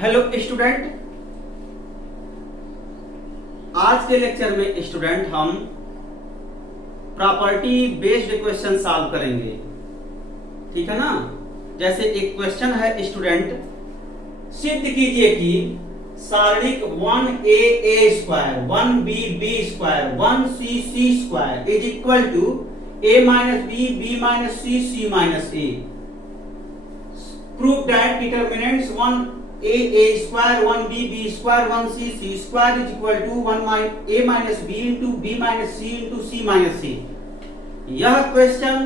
Hello student, आज के lecture में स्टूडेंट हम प्रॉपर्टी बेस्ड क्वेश्चन सॉल्व करेंगे। ठीक है ना। जैसे एक क्वेश्चन है स्टूडेंट, सिद्ध कीजिए कि सारणिक 1a square 1b square 1c square is equal to a minus b minus c minus a। Prove that determinants 1a square 1b square 1c square is equal to a minus b into b minus c into c minus a। यह question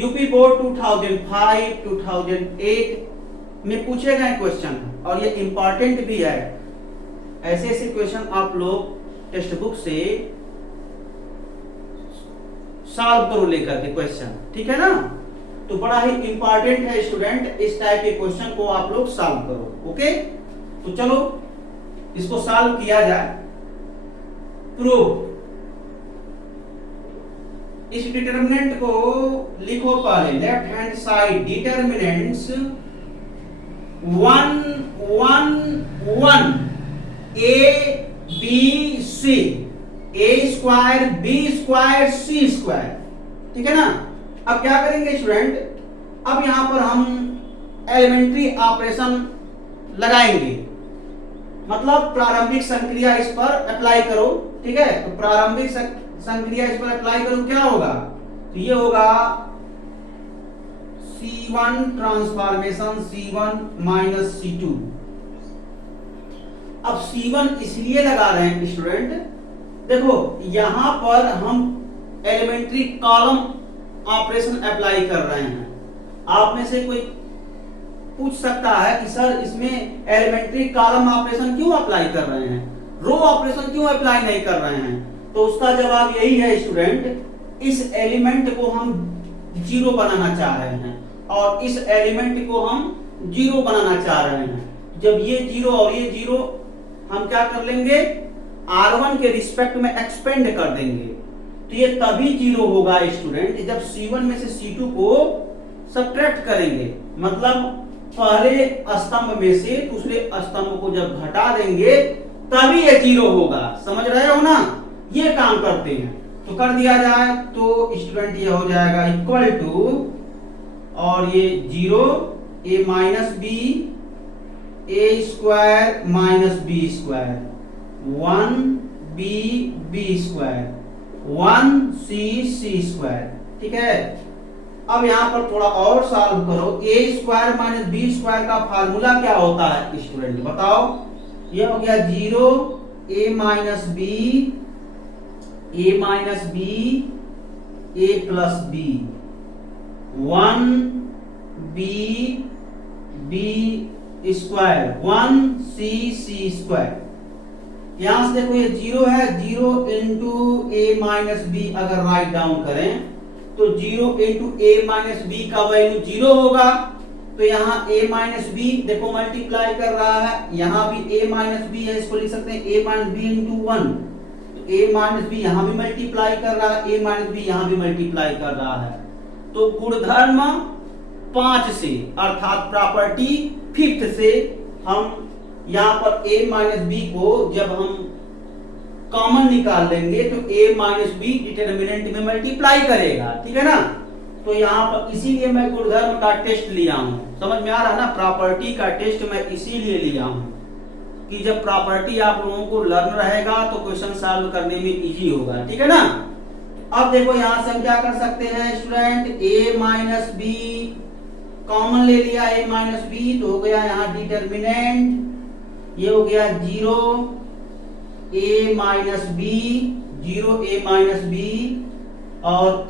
UP board 2005 2008 में पूछे गए question और ये important भी है। ऐसे ऐसे क्वेश्चन आप लोग टेक्स्ट बुक से सॉल्व करो लेकर के क्वेश्चन। ठीक है ना। तो बड़ा ही इंपॉर्टेंट है स्टूडेंट, इस टाइप के क्वेश्चन को आप लोग सॉल्व करो। ओके, तो चलो इसको सॉल्व किया जाए। प्रूव, इस डिटर्मिनेंट को लिखो पहले left hand side. Determinants 1 1 1 a b c a square b square c square. ठीक है ना। अब क्या करेंगे स्टूडेंट, अब यहां पर हम एलिमेंट्री ऑपरेशन लगाएंगे, मतलब प्रारंभिक संक्रिया इस पर अप्लाई करो। ठीक है, तो प्रारंभिक संक्रिया इस पर अप्लाई करो, क्या होगा, तो ये होगा C1 transformation C1 minus C2। अब C1 इसलिए लगा रहे हैं स्टूडेंट, देखो यहां पर हम एलिमेंट्री कॉलम ऑपरेशन अप्लाई कर रहे हैं। आप में से कोई पूछ सकता है कि सर इसमें एलिमेंट्री कॉलम ऑपरेशन क्यों अप्लाई कर रहे हैं, रो ऑपरेशन क्यों अप्लाई नहीं कर रहे हैं। तो उसका जवाब यही है स्टूडेंट, इस एलिमेंट को हम जीरो बनाना चाह रहे हैं और इस एलिमेंट को हम जीरो बनाना चाह रहे हैं। जब ये जीरो और ये जीरो हम क्या कर लेंगे, R1 के रिस्पेक्ट में एक्सपेंड कर देंगे, तो ये तभी जीरो होगा स्टूडेंट जब C1 में से C2 को सब्ट्रैक्ट करेंगे, मतलब पहले स्तंभ में से दूसरे स्तंभ को जब घटा देंगे तभी ये जीरो होगा। समझ रहे हो ना, ये काम करते हैं। तो कर दिया जाए तो स्टूडेंट ये हो जाएगा इक्वल टू, और ये zero a minus B a square minus b square 1b square 1c square. ठीक है। अब यहां पर थोड़ा और सॉल्व करो। a square minus b square का फार्मूला क्या होता है स्टूडेंट, बताओ। ये हो गया zero a minus b a plus b 1b b square 1c square. यहां से देखो ये जीरो है, zero into a minus B अगर राइट डाउन करें तो zero into a minus B का वैल्यू जीरो होगा। तो यहाँ a माइनस बी देखो मल्टीप्लाई कर रहा है, यहाँ भी a माइनस बी है, इसको लिख सकते हैं a माइनस बी इंटू 1। तो a माइनस बी यहाँ भी मल्टीप्लाई कर रहा है, a माइनस बी यहाँ भी मल्टीप्लाई कर रहा है। तो गुणधर्म 5 से अर्थात प्रॉपर्टी 5th से हम यहाँ पर a माइनस बी को जब हम कॉमन निकाल लेंगे तो a माइनस बी डिटर्मिनेंट में मल्टीप्लाई करेगा। ठीक है ना। तो यहाँ पर इसीलिए मैं गुणधर्म का टेस्ट लिया हूँ। समझ में आ रहा है ना, प्रॉपर्टी का टेस्ट मैं इसीलिए लिया हूँ कि जब प्रॉपर्टी आप लोगों को लर्न रहेगा तो क्वेश्चन सॉल्व करने में इजी होगा। ठीक है ना। अब देखो यहाँ से हम क्या कर सकते हैं student, a minus B common ले लिया, a माइनस बी, तो हो गया यहाँ डिटर्मिनेंट, ये हो गया zero a minus B, zero a minus B और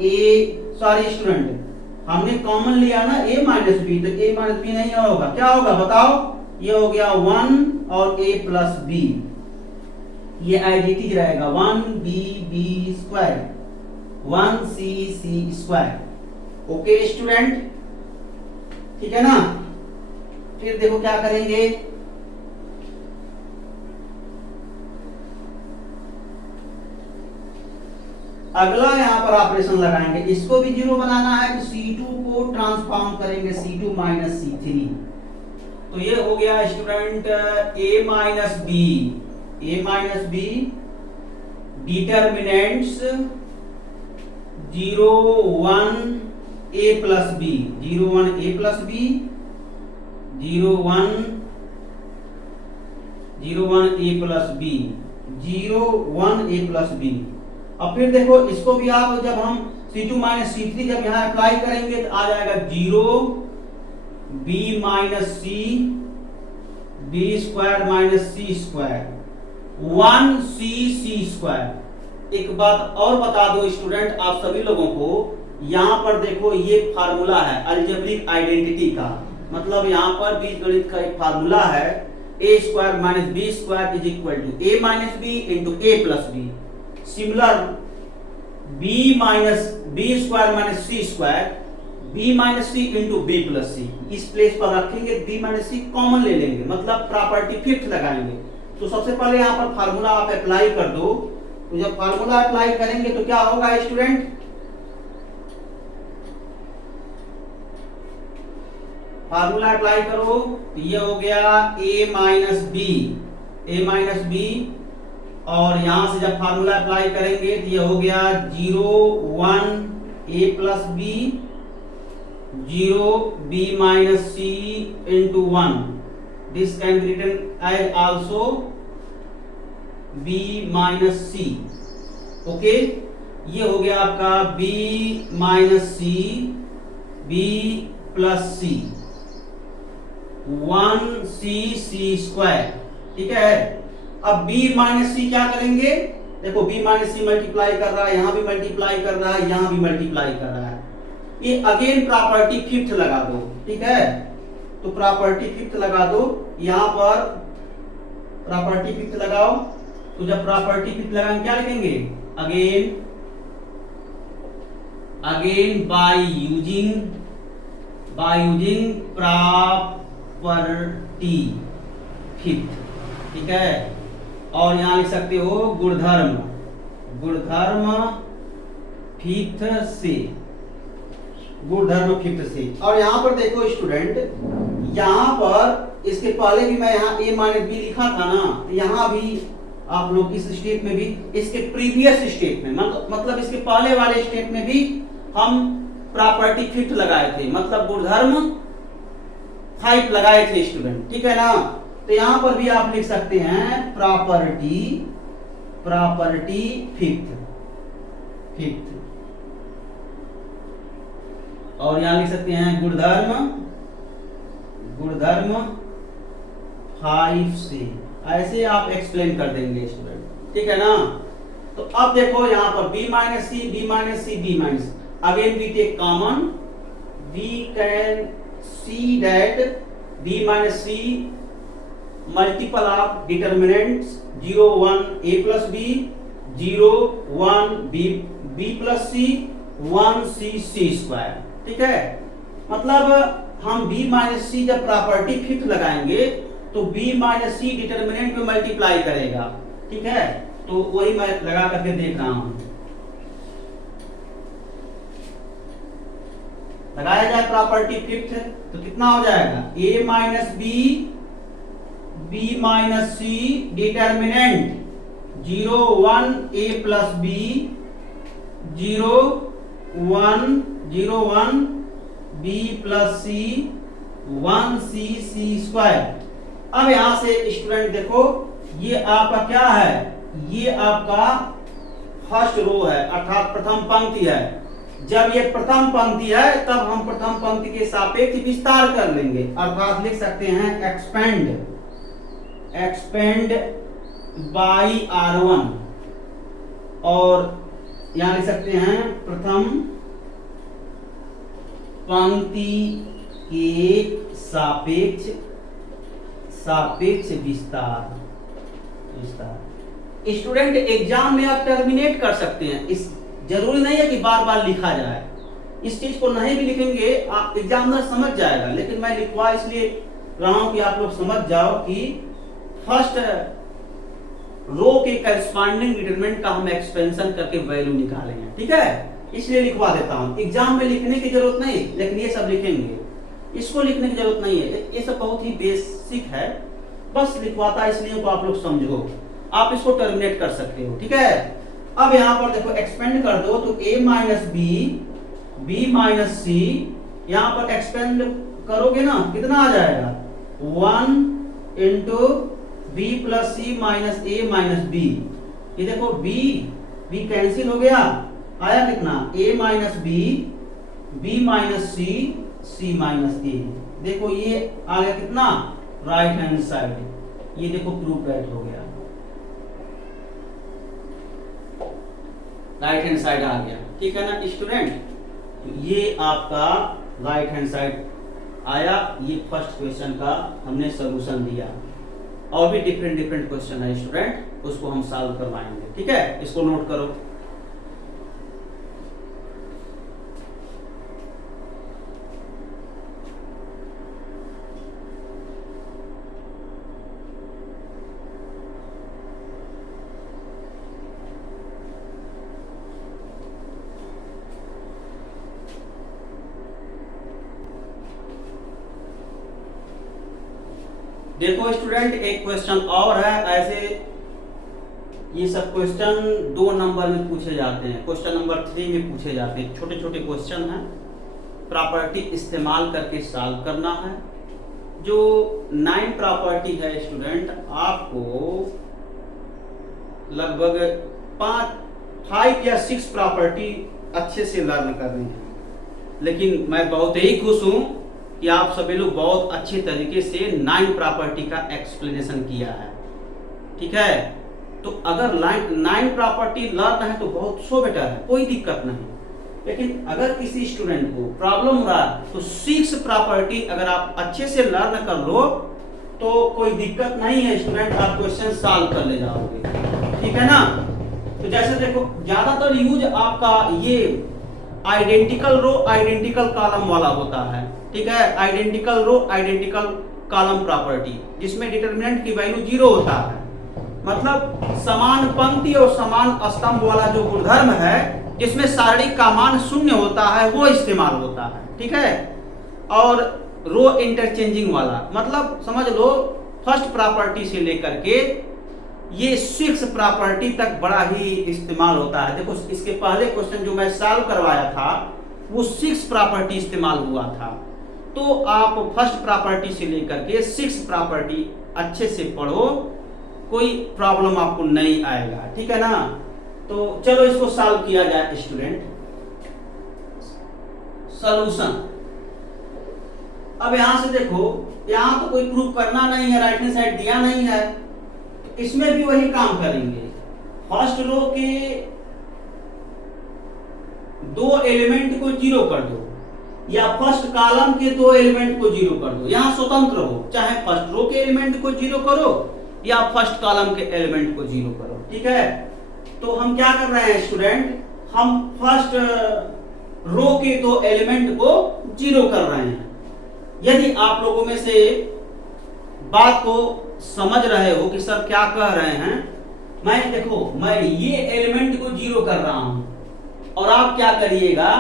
सॉरी स्टूडेंट हमने कॉमन लिया ना a माइनस बी, तो a माइनस बी नहीं होगा, क्या होगा बताओ, ये हो गया 1 और a प्लस बी, ये आइडेंटिटी रहेगा 1b square 1c square. Okay student, ठीक है ना। फिर देखो क्या करेंगे, अगला यहां पर ऑपरेशन लगाएंगे, इसको भी जीरो बनाना है तो C2 को ट्रांसफॉर्म करेंगे C2 माइनस C3। तो ये हो गया student a minus B determinants 0 1 a plus B 0 1 a plus B 0 1 a plus B 0 1 a plus B. अब फिर देखो इसको भी आप जब हम C2 माइनस C3 जब यहां अप्लाई करेंगे तो आ जाएगा 0 b minus C B square minus C square 1 C square. एक बात और बता दो स्टूडेंट आप सभी लोगों को, यहां पर देखो ये फार्मूला है अलजेब्रिक आइडेंटिटी का, मतलब यहां पर बीजगणित का एक फार्मूला है a square minus B square is equal to a minus B into a plus B. Similar b minus B square minus C square b minus C into B plus C. इस place पर रखेंगे b minus सी common ले लेंगे, मतलब property fifth लगाएंगे। तो सबसे पहले यहाँ पर फार्मूला आप अप्लाई कर दो। तो जब फार्मूला अप्लाई करेंगे तो क्या होगा स्टूडेंट, फार्मूला अप्लाई करो तो ये हो गया a माइनस बी और यहां से जब फार्मूला अप्लाई करेंगे तो ये हो गया 0 1 a plus B 0 b minus c into 1. This can be written as also b minus c. Okay, ये हो गया आपका b minus c b plus c 1 c square. ठीक है, अब b माइनस सी क्या करेंगे, देखो b माइनस सी मल्टीप्लाई कर रहा है, यहां भी मल्टीप्लाई कर रहा है, यहां भी मल्टीप्लाई कर रहा है। ये अगेन प्रॉपर्टी फिफ्थ लगा दो। ठीक है, तो प्रॉपर्टी फिफ्थ लगा दो, यहां पर प्रॉपर्टी फिफ्थ लगाओ। तो जब प्रॉपर्टी फिफ्थ लगाएंगे क्या लिखेंगे, again by using property fifth. ठीक है, और यहां लिख सकते हो गुणधर्म फिफ्थ से, गुणधर्म फिफ्थ से। और यहां पर देखो स्टूडेंट, यहां पर इसके पहले भी मैं यहां a माइनस बी लिखा था ना, यहां भी आप लोग इस स्टेप में भी, इसके प्रीवियस स्टेप में मतलब इसके पहले वाले स्टेप में भी हम प्रॉपर्टी फिफ्थ लगाए थे, मतलब गुणधर्म 5 लगाए थे स्टूडेंट। ठीक है ना, तो यहां पर भी आप लिख सकते हैं प्रॉपर्टी फिफ्थ, और यहां लिख सकते हैं गुणधर्म 5 से। ऐसे आप एक्सप्लेन कर देंगे स्टूडेंट। ठीक है ना, तो अब देखो यहां पर b minus C b minus, again we take common, we can see that b minus C multiple of determinants 0 1 a plus b 0 1 b plus c 1 c square. ठीक है, मतलब हम b माइनस सी जब प्रॉपर्टी फिफ्थ लगाएंगे तो b minus C determinant में multiply करेगा। ठीक है, तो वही मैं लगा करके देख रहा हूं। लगाया जाए प्रॉपर्टी फिफ्थ तो कितना हो जाएगा, a minus b minus C determinant 0 1 a plus b 0 1 b plus c 1 c square. अब यहां से स्टूडेंट देखो, ये आपका क्या है, ये आपका फर्स्ट रो है, अर्थात प्रथम पंक्ति है। जब ये प्रथम पंक्ति है तब हम प्रथम पंक्ति के सापेक्ष विस्तार कर लेंगे, अर्थात लिख सकते हैं एक्सपेंड बाई r1, और यहां लिख सकते हैं प्रथम पंक्ति के सापेक्ष विस्तार। स्टूडेंट एग्जाम में आप टर्मिनेट कर सकते हैं, इस जरूरी नहीं है कि बार बार लिखा जाए। इस चीज को नहीं भी लिखेंगे आप एग्जामिनर समझ जाएगा, लेकिन मैं लिखवा इसलिए रहा हूं कि आप लोग समझ जाओ कि फर्स्ट रो के करस्पॉन्डिंग डिटरमिनेंट का हम एक्सपेंशन करके वैल्यू निकालेंगे। ठीक है, इसलिए लिखवा देता हूं, एग्जाम में लिखने की जरूरत नहीं, लेकिन ये सब लिखेंगे। इसको लिखने की जरूरत नहीं है, ये सब बहुत ही बेसिक है, बस लिखवाता इसलिए तो आप लोग समझो, आप इसको टर्मिनेट कर सकते हो, ठीक है। अब यहां पर देखो एक्सपेंड कर दो तो a minus B, b minus C, यहां पर एक्सपेंड करोगे ना कितना आ जाएगा 1 into B plus C minus A minus B. ये देखो b कैंसिल हो गया, आया कितना a minus B minus C minus A. देखो ये आ गया कितना राइट हैंड साइड, ये देखो प्रूफ दैट हो गया, राइट हैंड साइड आ गया, ठीक है ना स्टूडेंट। तो ये आपका राइट हैंड साइड आया, ये फर्स्ट क्वेश्चन का हमने सॉल्यूशन दिया। और भी डिफरेंट क्वेश्चन है स्टूडेंट, उसको हम सॉल्व करवाएंगे, ठीक है, इसको नोट करो। देखो स्टूडेंट एक क्वेश्चन और है, ऐसे ये सब क्वेश्चन 2 नंबर में पूछे जाते हैं, क्वेश्चन नंबर 3 में पूछे जाते हैं, छोटे छोटे क्वेश्चन हैं, प्रॉपर्टी इस्तेमाल करके सॉल्व करना है। जो 9 प्रॉपर्टी है स्टूडेंट, आपको लगभग 5 या 6 प्रॉपर्टी अच्छे से लर्न करनी है, लेकिन मैं बहुत ही खुश हूं कि आप सभी लोग बहुत अच्छे तरीके से 9 प्रॉपर्टी का एक्सप्लेनेशन किया है, ठीक है। तो अगर 9 प्रॉपर्टी लर्न है तो बहुत सो बेटर है, कोई दिक्कत नहीं। लेकिन अगर किसी स्टूडेंट को प्रॉब्लम रहा तो 6 प्रॉपर्टी अगर आप अच्छे से लर्न कर लो तो कोई दिक्कत नहीं है स्टूडेंट, आप क्वेश्चन सॉल्व कर ले जाओगे, ठीक है ना। तो जैसे देखो ज्यादातर यूज आपका ये आइडेंटिकल रो आइडेंटिकल कॉलम वाला होता है, ठीक है, आइडेंटिकल रो आइडेंटिकल कॉलम प्रॉपर्टी, जिसमें डिटरमिनेंट की वैल्यू 0 होता है, मतलब समान पंक्ति और समान स्तंभ वाला जो गुणधर्म है जिसमें सारणी का मान 0 होता है वो इस्तेमाल होता है, ठीक है। और रो इंटरचेंजिंग वाला, मतलब समझ लो फर्स्ट प्रॉपर्टी से लेकर के ये 6 प्रॉपर्टी तक बड़ा ही इस्तेमाल होता है। देखो इसके पहले क्वेश्चन जो मैं सॉल्व करवाया था वो 6 प्रॉपर्टी इस्तेमाल हुआ था, तो आप फर्स्ट प्रॉपर्टी से लेकर के 6 प्रॉपर्टी अच्छे से पढ़ो, कोई प्रॉब्लम आपको नहीं आएगा, ठीक है ना। तो चलो इसको सॉल्व किया जाए स्टूडेंट। सॉल्यूशन, अब यहां से देखो, यहां तो कोई प्रूफ करना नहीं है, राइट हैंड साइड दिया नहीं है, तो इसमें भी वही काम करेंगे। फर्स्ट रो के 2 एलिमेंट को 0 कर दो, या फर्स्ट कॉलम के 2 एलिमेंट को 0 कर दो, यहां स्वतंत्र हो, चाहे फर्स्ट रो के एलिमेंट को 0 करो या फर्स्ट कॉलम के एलिमेंट को 0 करो, ठीक है। तो हम क्या कर रहे हैं स्टूडेंट, हम फर्स्ट रो के 2 एलिमेंट को 0 कर रहे हैं। यदि आप लोगों में से बात को समझ रहे हो कि सर क्या कह रहे हैं, मैं ये एलिमेंट को 0 कर रहा हूं और आप क्या करिएगा,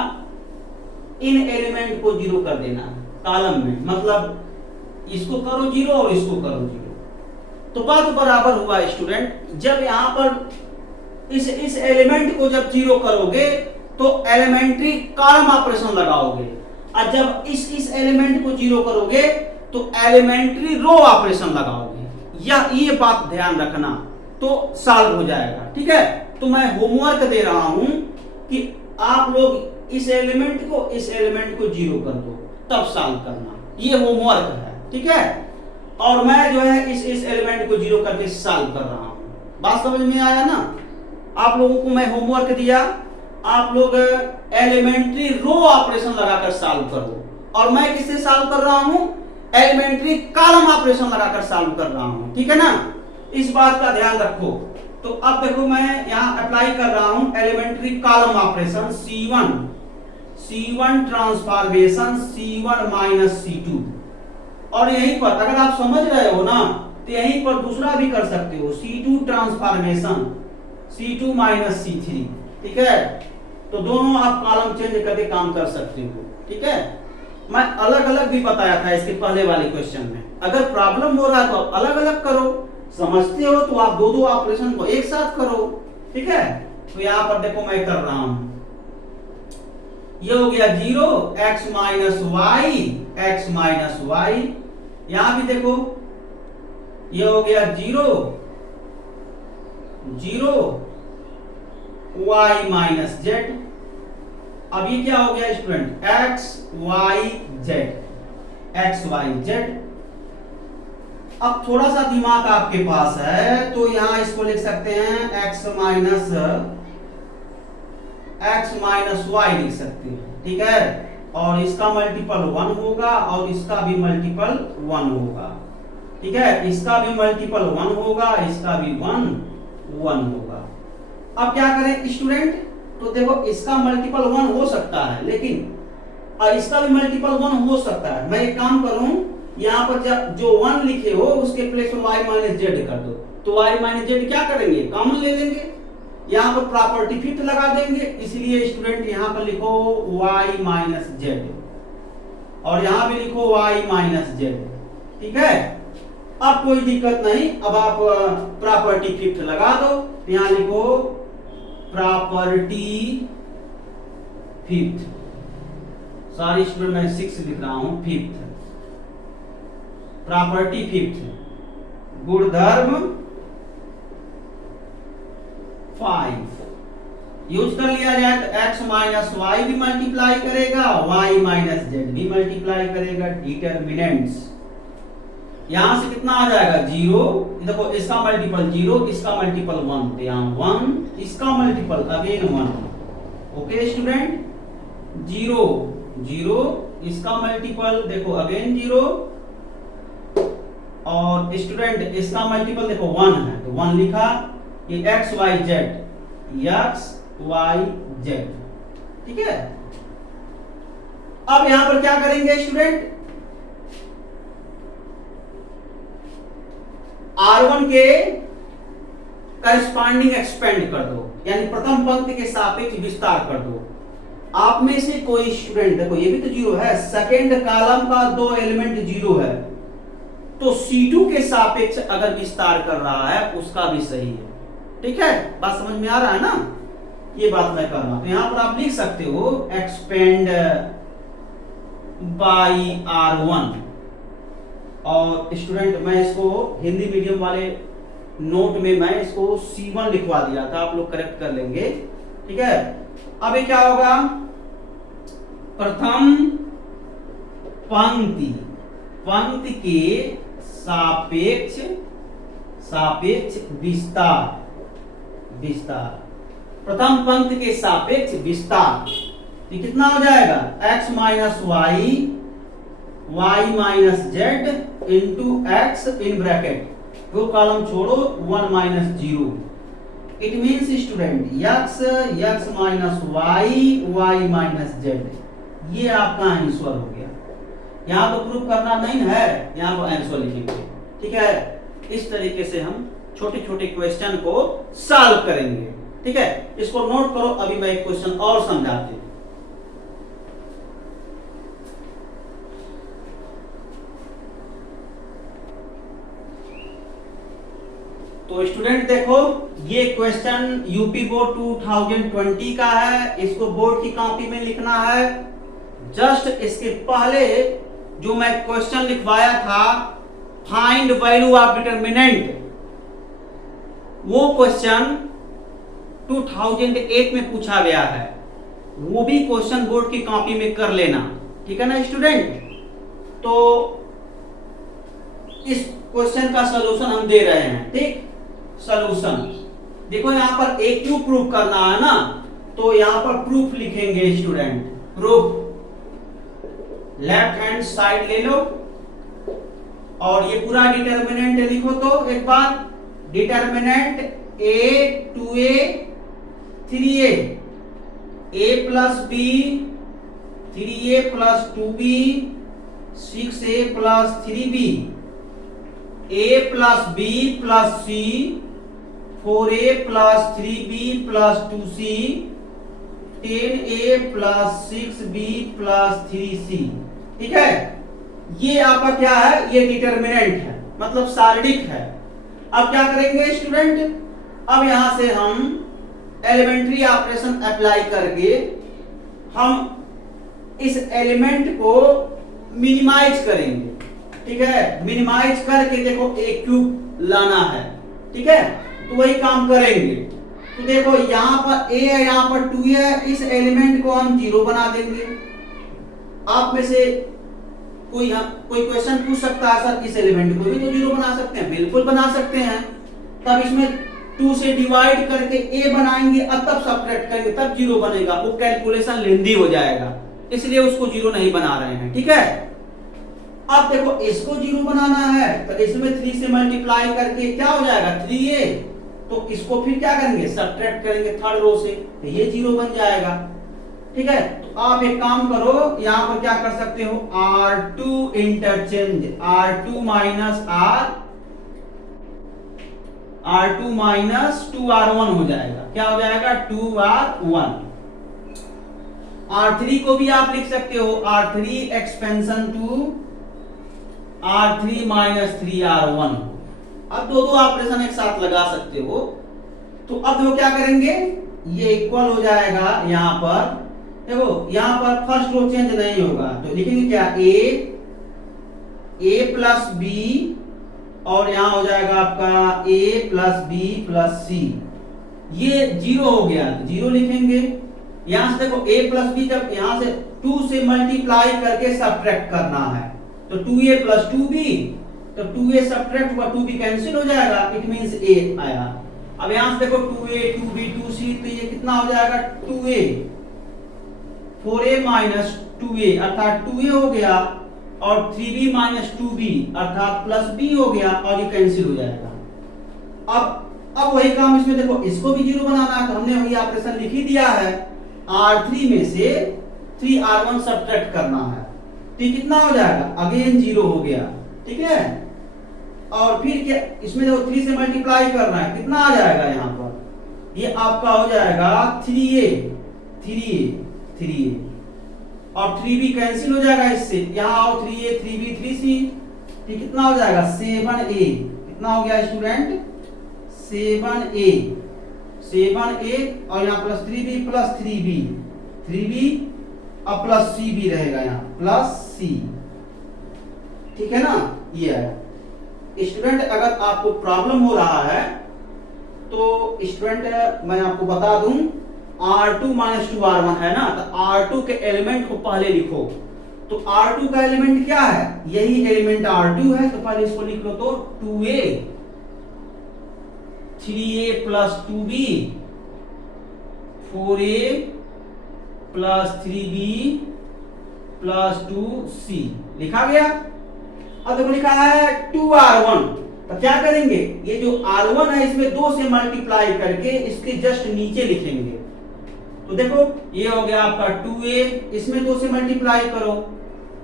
इन एलिमेंट को 0 कर देना कॉलम में, मतलब इसको करो 0 और इसको करो 0, तो बात बराबर हुआ स्टूडेंट। जब यहां पर इस एलिमेंट को जब 0 करोगे तो एलिमेंट्री कॉलम ऑपरेशन लगाओगे, और जब इस एलिमेंट को 0 करोगे तो एलिमेंट्री रो ऑपरेशन लगाओगे, या ये बात ध्यान रखना, तो सॉल्व हो जाएगा, ठीक है। तो मैं होमवर्क दे रहा हूं कि आप लोग इस एलिमेंट को 0 कर दो, तब सॉल्व करना, ये होमवर्क है, ठीक है। और मैं जो है इस एलिमेंट को 0 करके सॉल्व कर रहा हूं, बात समझ में आया ना। आप लोगों को मैं होमवर्क दिया, आप लोग एलिमेंट्री रो ऑपरेशन लगाकर सॉल्व करो, और मैं किससे सॉल्व कर रहा हूं, एलिमेंट्री कॉलम ऑपरेशन लगाकर सॉल्व कर रहा हूं, ठीक है ना, इस बात का ध्यान रखो। तो अब देखो मैं यहां अप्लाई कर रहा हूं elementary column operation C1 transformation C1 minus C2, और यहीं पर अगर आप समझ रहे हो ना तो यहीं पर दूसरा भी कर सकते हो, C2 transformation C2 minus C3, ठीक है। तो दोनों आप कॉलम चेंज करके काम कर सकते हो, ठीक है। मैं अलग अलग भी बताया था इसके पहले वाले क्वेश्चन में। अगर प्रॉब्लम हो रहा है तो आप अलग अलग करो, समझते हो तो आप दो दो ऑपरेशन को एक साथ करो, ठीक है। तो यहां पर देखो मैं कर रहा हूं, ये हो गया 0 x minus y, x minus y. यहां भी देखो ये हो गया 0 0 y माइनस जेड। अब ये क्या हो गया student, x y z, x y z। अब थोड़ा सा दिमाग आपके पास है तो यहां इसको लिख सकते हैं x माइनस y लिख सकते हैं, ठीक है। और इसका मल्टीपल 1 होगा और इसका भी मल्टीपल 1 होगा, ठीक है। इसका भी मल्टीपल 1 होगा, इसका भी 1 होगा। अब क्या करें स्टूडेंट, तो देखो इसका मल्टीपल 1 हो सकता है, लेकिन इसका भी मल्टीपल 1 हो सकता है। मैं एक काम करूं, यहां पर जो 1 लिखे हो उसके प्लेस पर y माइनस जेड कर दो, तो y माइनस जेड क्या करेंगे, कॉमन ले लेंगे, यहां पर प्रॉपर्टी फिफ्थ लगा देंगे। इसलिए स्टूडेंट यहां पर लिखो y माइनस जेड और यहां भी लिखो y माइनस जेड, ठीक है। अब कोई दिक्कत नहीं, अब आप प्रॉपर्टी फिफ्थ लगा दो, यहां लिखो प्रॉपर्टी फिफ्थ, सॉरी स्टूडेंट मैं 6 लिख रहा हूं, फिफ्थ, प्रॉपर्टी फिफ्थ, गुणधर्म 5 यूज कर लिया जाए तो x माइनस वाई भी मल्टीप्लाई करेगा, y माइनस जेड भी मल्टीप्लाई करेगा। डिटर्मिनेंट्स यहां से कितना आ जाएगा 0, देखो इसका मल्टीपल 0, इसका मल्टीपल 1, तो यहां 1, इसका मल्टीपल अगेन 1। ओके स्टूडेंट, 0 0, इसका मल्टीपल देखो अगेन 0, और स्टूडेंट इसका मल्टीपल देखो 1 है तो 1 लिखा। ये x y z, x y z, ठीक है। अब यहां पर क्या करेंगे स्टूडेंट, R1 के करस्पॉन्डिंग एक्सपेंड कर दो, यानी प्रथम पंक्ति के सापेक्ष विस्तार कर दो। आप में से कोई स्टूडेंट देखो ये भी तो 0 है, सेकेंड कॉलम का 2 एलिमेंट 0 है, तो C2 के सापेक्ष अगर विस्तार कर रहा है उसका भी सही है, ठीक है। बात समझ में आ रहा है ना, ये बात मैं कर रहा हूं। तो यहां पर आप लिख सकते हो एक्सपेंड बाई R1, और स्टूडेंट मैं इसको हिंदी मीडियम वाले नोट में मैं इसको C1 लिखवा दिया था, आप लोग करेक्ट कर लेंगे, ठीक है। अब ये क्या होगा, प्रथम पंक्ति के सापेक्ष विस्तार, प्रथम पंक्ति के सापेक्ष विस्तार, ये कितना हो जाएगा, x minus y, y minus z into x in bracket, दो कॉलम छोड़ो 1 minus 0। It means student x minus y, y minus z, ये आपका आंसर हो गया। यहां तो प्रूफ करना नहीं है, यहां पर आंसर लिखेंगे, ठीक है। इस तरीके से हम छोटे छोटे क्वेश्चन को सॉल्व करेंगे, ठीक है। इसको नोट करो, अभी मैं एक क्वेश्चन और समझाते हूं। तो स्टूडेंट देखो ये क्वेश्चन यूपी बोर्ड 2020 का है, इसको बोर्ड की कॉपी में लिखना है। जस्ट इसके पहले जो मैं क्वेश्चन लिखवाया था फाइंड वैल्यू ऑफ डिटरमिनेंट, वो क्वेश्चन 2008 में पूछा गया है, वो भी क्वेश्चन बोर्ड की कॉपी में कर लेना, ठीक है ना स्टूडेंट। तो इस क्वेश्चन का सलूशन हम दे रहे हैं, ठीक। सलूशन देखो यहां पर एक क्यों प्रूफ करना है ना, तो यहां पर प्रूफ लिखेंगे student, proof left hand side ले लो और ये पूरा डिटरमिनेंट लिखो। तो एक बार determinant a 2a 3a, a plus b 3a plus 2b 6a plus 3b, a plus b plus c 4a plus 3b plus 2c 10a plus 6b plus 3c, ठीक है, ये आपका क्या है, ये डिटर्मिनेंट है, मतलब शारीरिक है। अब क्या करेंगे स्टूडेंट, अब यहां से हम एलिमेंट्री ऑपरेशन अप्लाई करके हम इस एलिमेंट को मिनिमाइज करेंगे। ठीक है, मिनिमाइज करके देखो ए क्यूब लाना है। ठीक है, तो वही काम करेंगे। तो देखो यहाँ पर a है, यहाँ पर 2 है, इस एलिमेंट को हम 0 बना देंगे। आप में से कोई क्वेश्चन पूछ सकता है सर इस एलिमेंट को भी तो 0 बना सकते हैं, बिल्कुल बना सकते हैं। तब इसमें 2 से डिवाइड करके a बनाएंगे और तब सब्ट्रैक्ट करेंगे, तब 0 बनेगा। वो कैलकुलेशन लेंदी हो जाएगा, इसलिए उसको 0 नहीं बना रहे हैं। ठीक है, अब देखो इसको 0 बनाना है तो इसमें 3 से मल्टीप्लाई करके क्या हो जाएगा 3a, तो इसको फिर क्या करेंगे, सब्ट्रैक्ट करेंगे थर्ड रो से, तो ये 0 बन जाएगा। ठीक है, तो आप एक काम करो, यहां पर क्या कर सकते हो, R2 interchange, R2 minus R2 - 2R1 हो जाएगा। क्या हो जाएगा, 2R1। R3 को भी आप लिख सकते हो, R3 expansion to R3 - 3R1। अब दो ऑपरेशन एक साथ लगा सकते हो। तो अब देखो क्या करेंगे, ये इक्वल हो जाएगा, यहां पर देखो यहां पर फर्स्ट रो चेंज नहीं होगा, तो लिखेंगे क्या, a प्लस b, और यहां हो जाएगा आपका a plus b plus c। ये 0 हो गया, 0 लिखेंगे। यहां से देखो a प्लस b, जब यहां से 2 से मल्टीप्लाई करके सब्ट्रैक्ट करना है, तो 2a प्लस 2b, तो 2a सब्ट्रैक्ट हुआ, 2b कैंसिल हो जाएगा, इट मींस a आया। अब यहां से देखो 2a 2b 2c, तो ये कितना हो जाएगा 2a, 4a माइनस 2a अर्थात 2a हो गया, और 3b माइनस 2b अर्थात प्लस b हो गया, और ये कैंसिल हो जाएगा। अब वही काम इसमें देखो, इसको भी 0 बनाना है, तो हमने वही ऑपरेशन लिख ही दिया है, R3 में से 3R1 सब्ट्रैक्ट करना है, तो ये कितना हो जाएगा, अगेन 0 हो गया। ठीक है, और फिर क्या, इसमें देखो 3 से मल्टीप्लाई करना है, कितना आ जाएगा, यहां पर ये आपका हो जाएगा 3a, और 3b कैंसिल हो जाएगा इससे, यहां आओ 3a 3b 3c, ये कितना हो जाएगा 7a। कितना हो गया स्टूडेंट, 7a, और यहाँ प्लस 3b प्लस 3b और प्लस c भी रहेगा, यहाँ प्लस c। ठीक है ना, ये है स्टूडेंट। अगर आपको प्रॉब्लम हो रहा है तो स्टूडेंट मैं आपको बता दूं, R2 - 2R1 है ना, तो R2 के एलिमेंट को पहले लिखो। तो R2 का एलिमेंट क्या है, यही एलिमेंट R2 है, तो पहले इसको लिख लो, तो 2a 3a plus 2b 4a plus 3b plus 2c लिखा गया। अब देखो लिखा है 2R1, तो क्या करेंगे, ये जो R1 है इसमें 2 से मल्टीप्लाई करके इसके जस्ट नीचे लिखेंगे। तो देखो ये हो गया आपका 2a, इसमें 2 से मल्टीप्लाई करो,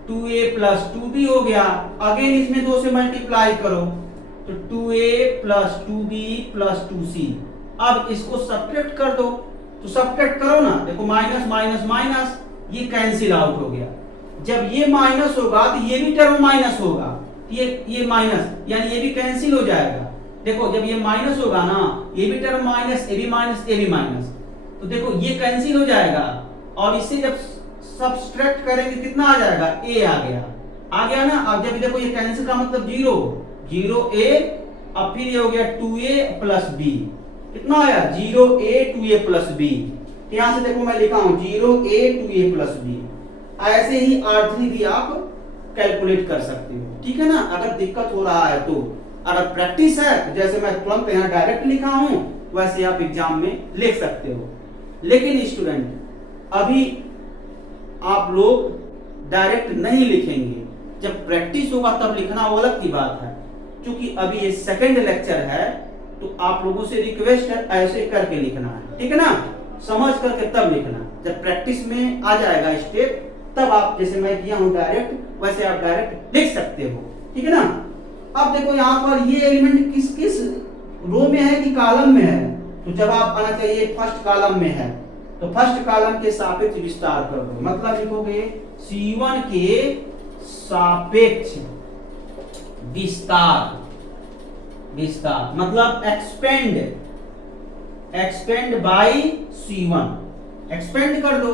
2a प्लस 2b हो गया, अगेन इसमें 2 से मल्टीप्लाई करो, तो 2a plus 2b plus 2c। अब इसको सब्ट्रैक्ट कर दो, तो सब्ट्रैक्ट करो ना, देखो माइनस माइनस माइनस, ये कैंसिल आउट हो गया। जब ये माइनस होगा तो ये भी टर्म माइनस होगा, ये माइनस यानी ये भी कैंसिल हो जाएगा। देखो जब ये माइनस होगा ना, ये भी टर्म माइनस, ये भी माइनस, ये भी माइनस, तो देखो ये कैंसिल हो जाएगा, और इससे जब सब्ट्रैक्ट करेंगे कितना आ जाएगा, a आ गया ना। अब जब देखो ये कैंसिल का मतलब 0a, अब फिर ये हो गया 2a प्लस b, कितना आया 0a 2a प्लस b। यहां से देखो मैं लिखा हूं 0a 2a प्लस b। ऐसे ही R3 भी आप कैलकुलेट कर सकते हो। ठीक है ना, अगर दिक्कत हो रहा है तो, अगर प्रैक्टिस है तो जैसे मैं तुरंत यहाँ डायरेक्ट लिखा हूं वैसे आप एग्जाम में लिख सकते हो। लेकिन स्टूडेंट अभी आप लोग डायरेक्ट नहीं लिखेंगे, जब प्रैक्टिस होगा तब लिखना, वो अलग की बात है। क्योंकि अभी ये सेकंड लेक्चर है, तो आप लोगों से रिक्वेस्ट है ऐसे करके लिखना है। ठीक है ना, समझ करके तब लिखना, जब प्रैक्टिस में आ जाएगा स्टेप तब आप, जैसे मैं किया हूं डायरेक्ट, वैसे आप डायरेक्ट लिख सकते हो। ठीक है ना। अब देखो यहाँ पर ये एलिमेंट किस किस रो में है कि कॉलम में है, तो जवाब आना चाहिए फर्स्ट कॉलम में है, तो फर्स्ट कॉलम के सापेक्ष विस्तार कर दो। मतलब लिखोगे C1 के सापेक्ष विस्तार, विस्तार मतलब एक्सपेंड बाई C1, एक्सपेंड कर दो।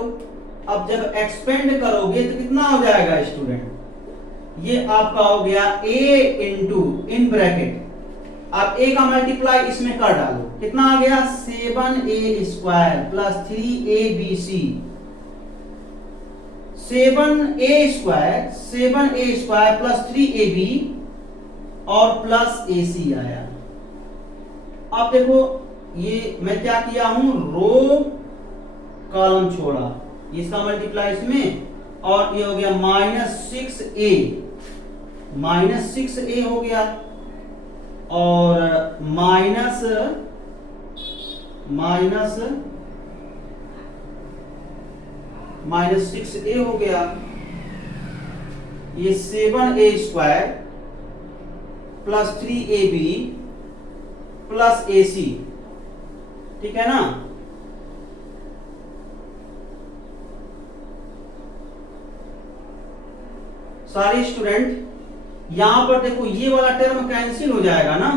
अब जब एक्सपेंड करोगे तो कितना हो जाएगा स्टूडेंट, ये आपका हो गया a इंटू इन ब्रैकेट, अब a का मल्टीप्लाई इसमें कर डालो, कितना आ गया 7a square plus 3abc, 7a square plus 3ab और प्लस ac आया। अब देखो ये मैं क्या किया हूं, रो कॉलम छोड़ा, इसका मल्टीप्लाई इसमें, और ये हो गया -6a हो गया, और माइनस 6a हो गया, ये 7a square plus 3ab plus ac, ठीक है ना। सारे स्टूडेंट यहां पर देखो ये वाला टर्म कैंसिल हो जाएगा ना,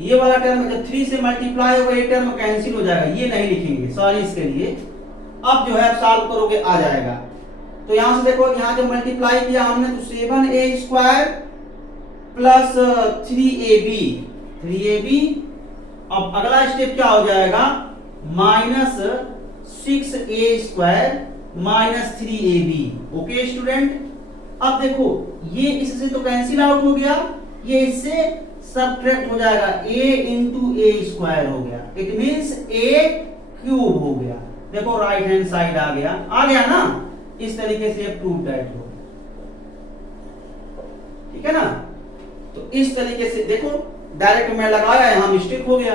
ये वाला टर्म जब 3 से मल्टीप्लाई होगा ये टर्म कैंसिल हो जाएगा, ये नहीं लिखेंगे सॉरी इसके लिए। अब जो है सॉल्व करोगे आ जाएगा। तो यहां से देखो, यहां जब मल्टीप्लाई किया हमने तो 7a स्क्वायर प्लस 3ab, अब अगला स्टेप क्या हो जाएगा, -6a square minus 3ab। Okay student, अब देखो ये इससे तो कैंसिल आउट हो गया, ये इससे सबट्रैक्ट हो जाएगा, a इंटू ए स्क्वायर हो गया, इट मींस a क्यूब हो गया। देखो राइट हैंड साइड आ गया ना, इस तरीके से प्रूव दैट हो, ठीक है ना। तो इस तरीके से देखो डायरेक्ट मैं लगाया, यहां मिस्टेक हो गया,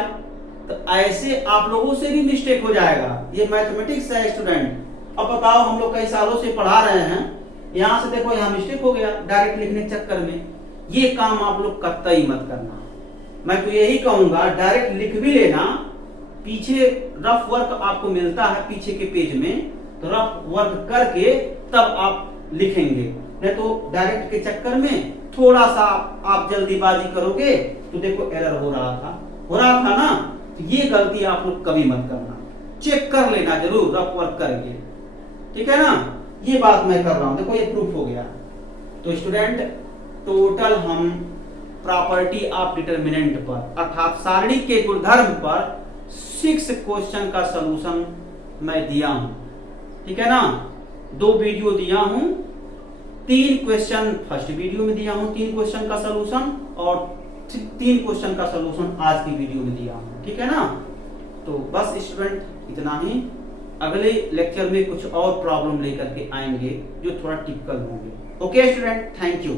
तो ऐसे आप लोगों से भी मिस्टेक हो जाएगा। ये मैथमेटिक्स है स्टूडेंट। अब बताओ हम लोग कई सालों से पढ़ा रहे हैं, यहां से देखो यहां मिस्टेक हो गया डायरेक्ट लिखने के चक्कर में, ये काम आप लोग कतई मत करना। मैं तो यही कहूंगा डायरेक्ट लिख भी लेना, पीछे रफ वर्क आपको मिलता है पीछे के पेज में, तो रफ वर्क करके तब आप लिखेंगे, नहीं तो डायरेक्ट के चक्कर में थोड़ा सा आप जल्दीबाजी करोगे तो देखो एरर हो रहा था ना। तो ये गलती आप लोग कभी मत करना, चेक कर लेना जरूर रफ वर्क करके, ठीक है ना। ये बात मैं कर रहा हूं, देखो ये प्रूफ हो गया। तो स्टूडेंट टोटल हम प्रॉपर्टी ऑफ डिटरमिनेंट पर अर्थात सारणी के गुणधर्म पर 6 क्वेश्चन का सलूशन मैं दिया हूं, ठीक है ना। 2 वीडियो दिया हूं, 3 क्वेश्चन फर्स्ट वीडियो में दिया हूं, 3 क्वेश्चन का सलूशन, और 3 क्वेश्चन का सलूशन आज की वीडियो में दिया हूं, ठीक है ना। तो बस स्टूडेंट इतना ही, अगले लेक्चर में कुछ और प्रॉब्लम लेकर के आएंगे जो थोड़ा टिपिकल होंगे। Okay student, thank you.